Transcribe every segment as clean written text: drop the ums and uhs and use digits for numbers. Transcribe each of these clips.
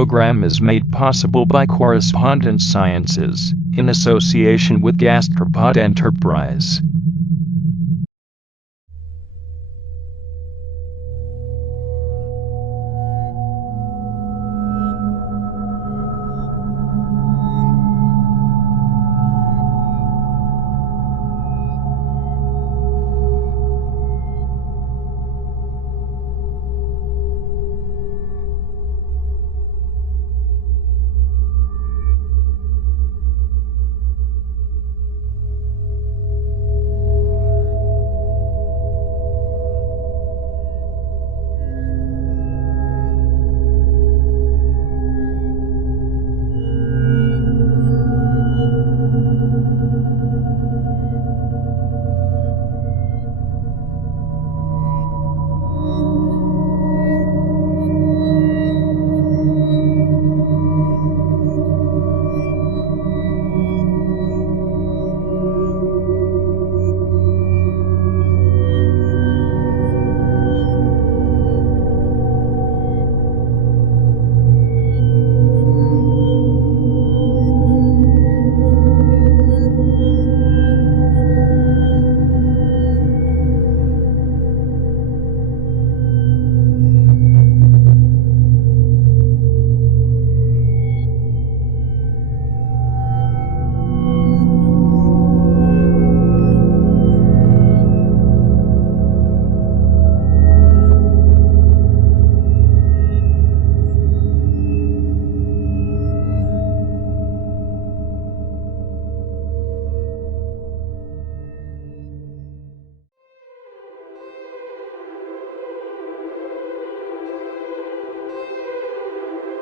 program is made possible by Correspondence Sciences, in association with Gastropod Enterprise.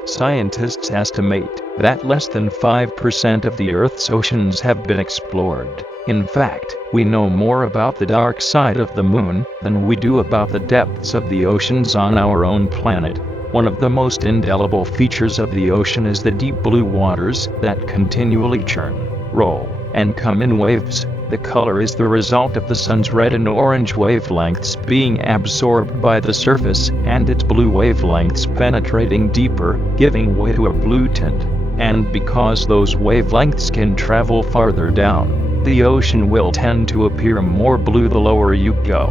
Scientists estimate that less than 5% of the Earth's oceans have been explored. In fact, we know more about the dark side of the moon than we do about the depths of the oceans on our own planet. One of the most indelible features of the ocean is the deep blue waters that continually churn, roll, and come in waves. The color is the result of the sun's red and orange wavelengths being absorbed by the surface and its blue wavelengths penetrating deeper, giving way to a blue tint. And because those wavelengths can travel farther down, the ocean will tend to appear more blue the lower you go.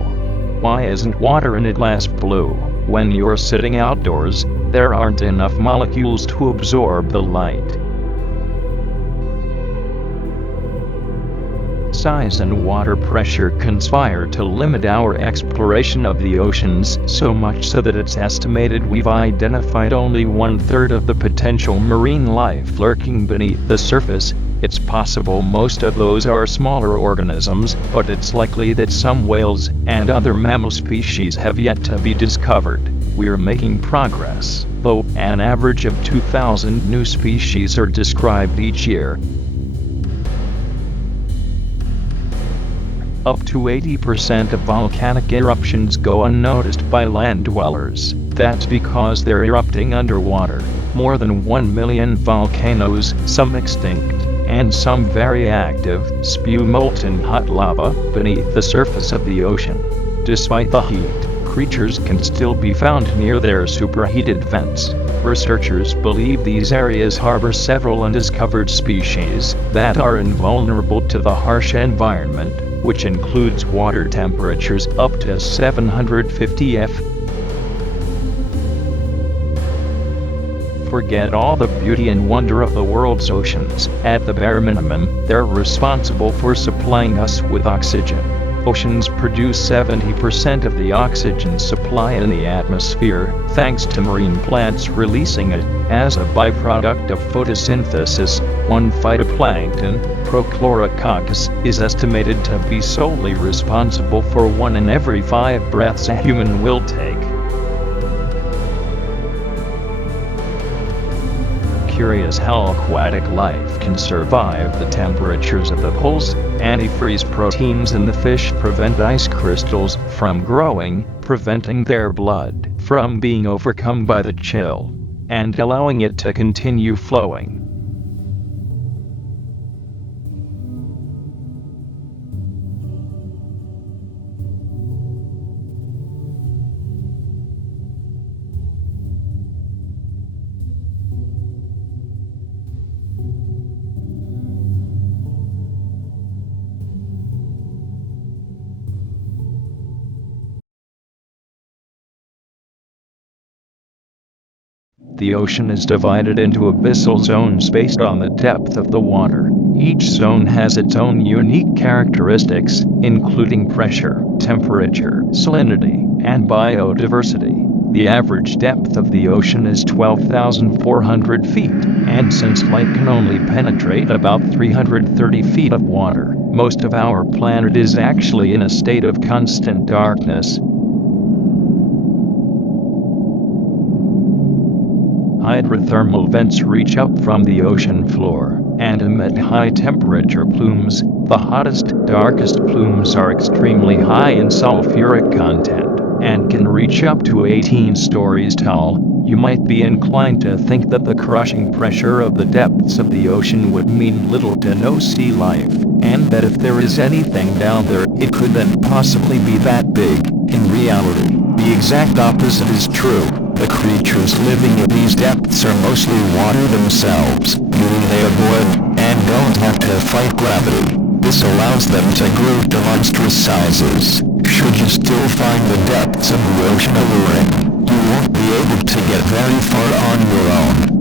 Why isn't water in it less blue? When you're sitting outdoors, there aren't enough molecules to absorb the light. Size and water pressure conspire to limit our exploration of the oceans, so much so that it's estimated we've identified only 1/3 of the potential marine life lurking beneath the surface. It's possible most of those are smaller organisms, but it's likely that some whales and other mammal species have yet to be discovered. We're making progress, though an average of 2,000 new species are described each year. Up to 80% of volcanic eruptions go unnoticed by land dwellers. That's because they're erupting underwater. More than 1 million volcanoes, some extinct, and some very active, spew molten hot lava beneath the surface of the ocean. Despite the heat, creatures can still be found near their superheated vents. Researchers believe these areas harbor several undiscovered species that are invulnerable to the harsh environment, which includes water temperatures up to 750 F. Forget all the beauty and wonder of the world's oceans. At the bare minimum, they're responsible for supplying us with oxygen. Oceans produce 70% of the oxygen supply in the atmosphere, thanks to marine plants releasing it as a byproduct of photosynthesis. One phytoplankton, Prochlorococcus, is estimated to be solely responsible for 1 in every 5 breaths a human will take. Curious how aquatic life can survive the temperatures of the poles. Antifreeze proteins in the fish prevent ice crystals from growing, preventing their blood from being overcome by the chill, and allowing it to continue flowing. The ocean is divided into abyssal zones based on the depth of the water. Each zone has its own unique characteristics, including pressure, temperature, salinity, and biodiversity. The average depth of the ocean is 12,400 feet, and since light can only penetrate about 330 feet of water, most of our planet is actually in a state of constant darkness. Hydrothermal vents reach up from the ocean floor and emit high-temperature plumes. The hottest, darkest plumes are extremely high in sulfuric content and can reach up to 18 stories tall. You might be inclined to think that the crushing pressure of the depths of the ocean would mean little to no sea life, and that if there is anything down there, it could then possibly be that big. In reality, the exact opposite is true. The creatures living at these depths are mostly water themselves, meaning they avoid and don't have to fight gravity. This allows them to grow to monstrous sizes. Should you still find the depths of the ocean alluring, you won't be able to get very far on your own.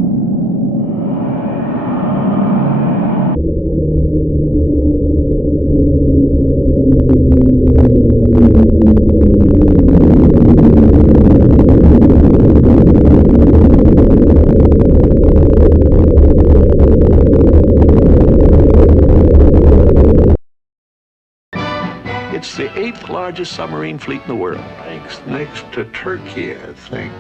It's the 8th largest submarine fleet in the world. Ranks next to Turkey, I think.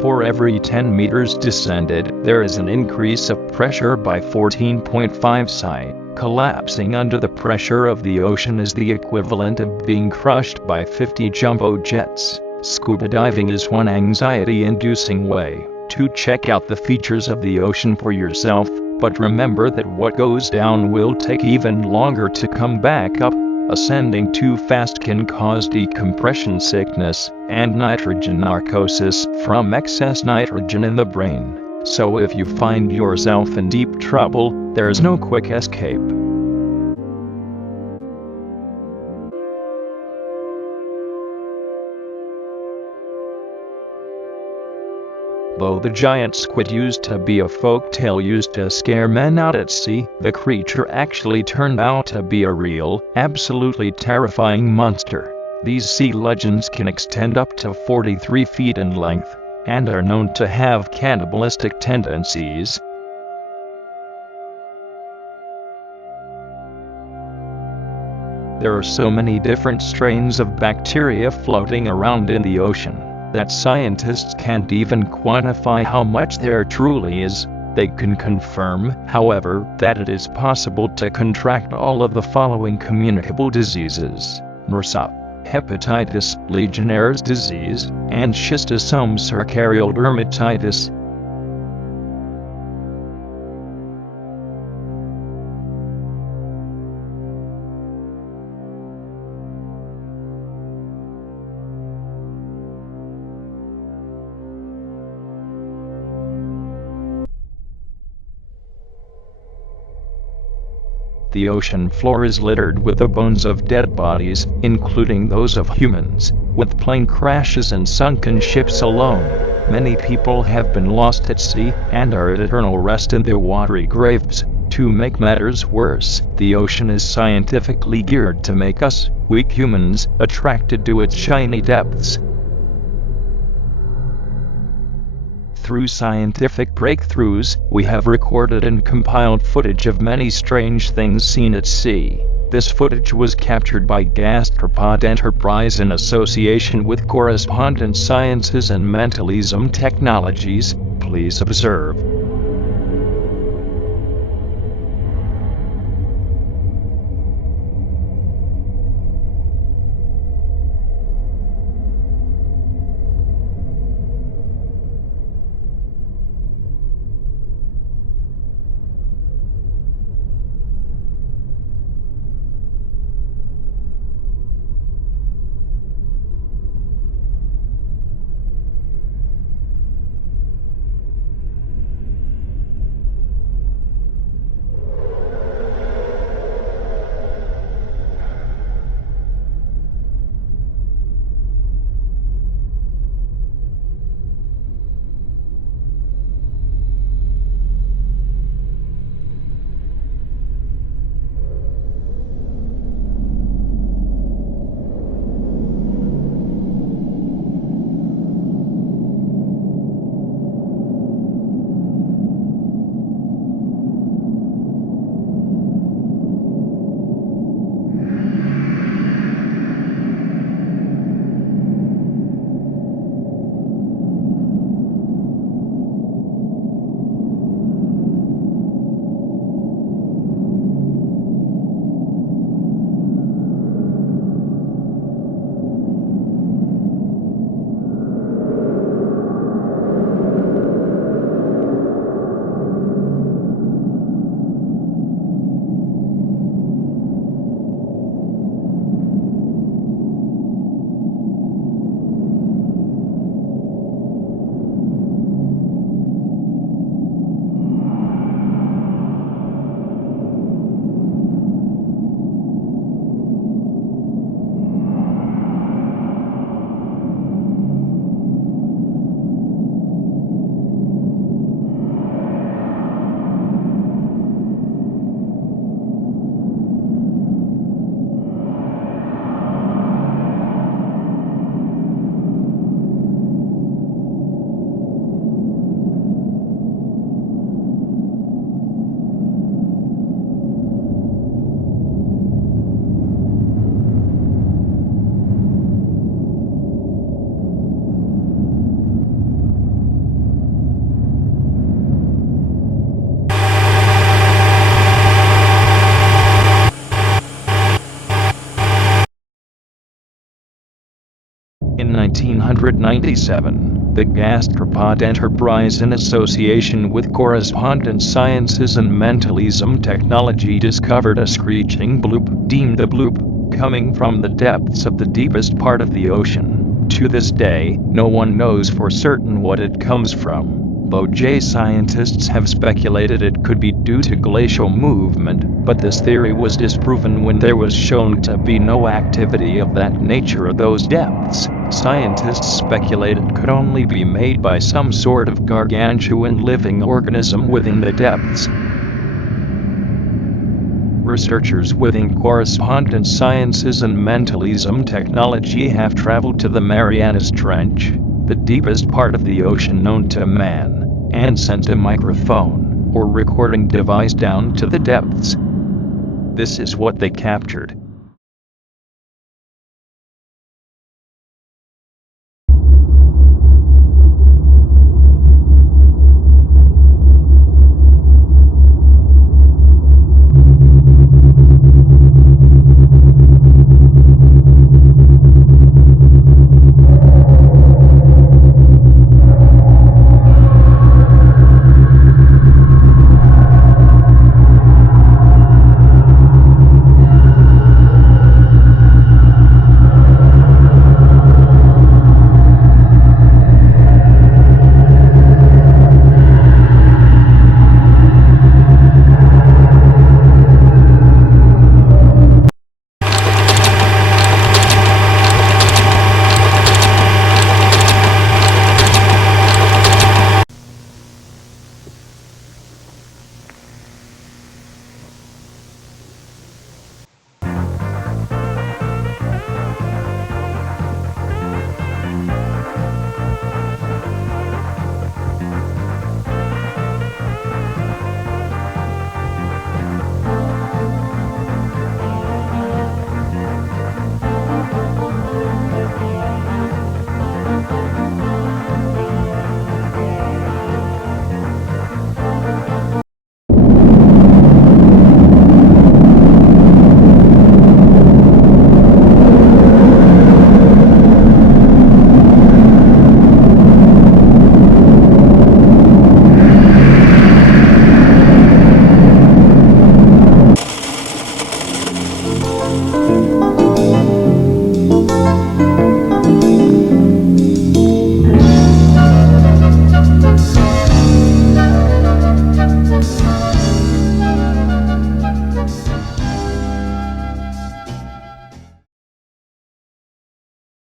For every 10 meters descended, there is an increase of pressure by 14.5 psi. Collapsing under the pressure of the ocean is the equivalent of being crushed by 50 jumbo jets. Scuba diving is one anxiety-inducing way to check out the features of the ocean for yourself, but remember that what goes down will take even longer to come back up. Ascending too fast can cause decompression sickness and nitrogen narcosis from excess nitrogen in the brain. So if you find yourself in deep trouble, there's no quick escape. Though the giant squid used to be a folk tale used to scare men out at sea, the creature actually turned out to be a real, absolutely terrifying monster. These sea legends can extend up to 43 feet in length, and are known to have cannibalistic tendencies. There are so many different strains of bacteria floating around in the ocean that scientists can't even quantify how much there truly is. They can confirm, however, that it is possible to contract all of the following communicable diseases: MRSA, hepatitis, Legionnaire's disease, and schistosome cercardial dermatitis. The ocean floor is littered with the bones of dead bodies, including those of humans. With plane crashes and sunken ships alone, many people have been lost at sea and are at eternal rest in their watery graves. To make matters worse, the ocean is scientifically geared to make us, weak humans, attracted to its shiny depths. Through scientific breakthroughs, we have recorded and compiled footage of many strange things seen at sea. This footage was captured by Gastropod Enterprise in association with Correspondent Sciences and Mentalism Technologies. Please observe. 1997, the Gastropod enterprise in association with Correspondence Sciences and Mentalism Technology discovered a screeching bloop, deemed a bloop, coming from the depths of the deepest part of the ocean. To this day, no one knows for certain what it comes from, though scientists have speculated it could be due to glacial movement, but this theory was disproven when there was shown to be no activity of that nature at those depths. Scientists speculate it could only be made by some sort of gargantuan living organism within the depths. Researchers within Correspondence Sciences and Mentalism Technology have traveled to the Marianas Trench, the deepest part of the ocean known to man, and sent a microphone or recording device down to the depths. This is what they captured.